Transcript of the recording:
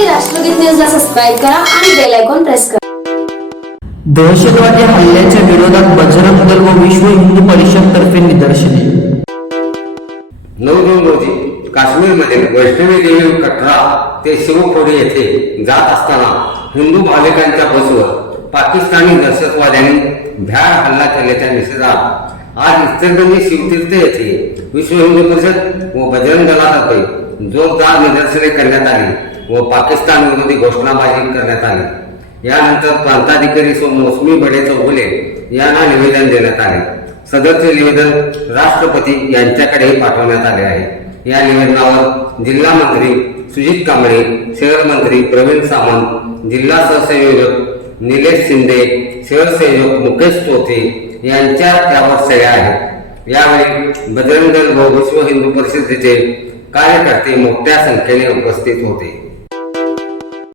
राष्ट्रगीत न्यूजला सबस्क्राईब करा आणि बेल आयकॉन प्रेस करा. दहशतवादी हल्ल्याच्या विरोधात बजरंग दल व विश्व हिंदू परिषद तर्फे निदर्शने. नऊ जून रोजी काश्मीरमधील वैष्णवी देवी कटरा ते शिवखोडी येथे जात असताना हिंदू बालिकांच्या बसवर पाकिस्तानी दहशतवाद्यांनी भ्याड हल्ला केल्याच्या निषेधात आज इस्तेगंजी शिवतीर्थ येथे विश्व हिंदू परिषद व बजरंग दलातर्फे जोरदार निदर्शने करण्यात आली. व पाकिस्तान विरोधी घोषणाबाजी करण्यात आली यानंतर प्रांताधिकारी सो मोसमी बडे चौगुले यांना निवेदन देण्यात आले सदरचे निवेदन राष्ट्रपती यांच्याकडेही पाठवण्यात आले आहे। या निवेदनावर जिल्हा मंत्री सुजित कांबळे शहर मंत्री प्रवीण सावंत जिल्हा सहसंयोजक निलेश शिंदे शहर संयोजक मुकेश चोथे यांच्या त्यावर सह्या आहेत। यावेळी बजरंग दल व विश्व हिंदू परिषदेचे कार्यकर्ते मोठ्या संख्येने उपस्थित होते।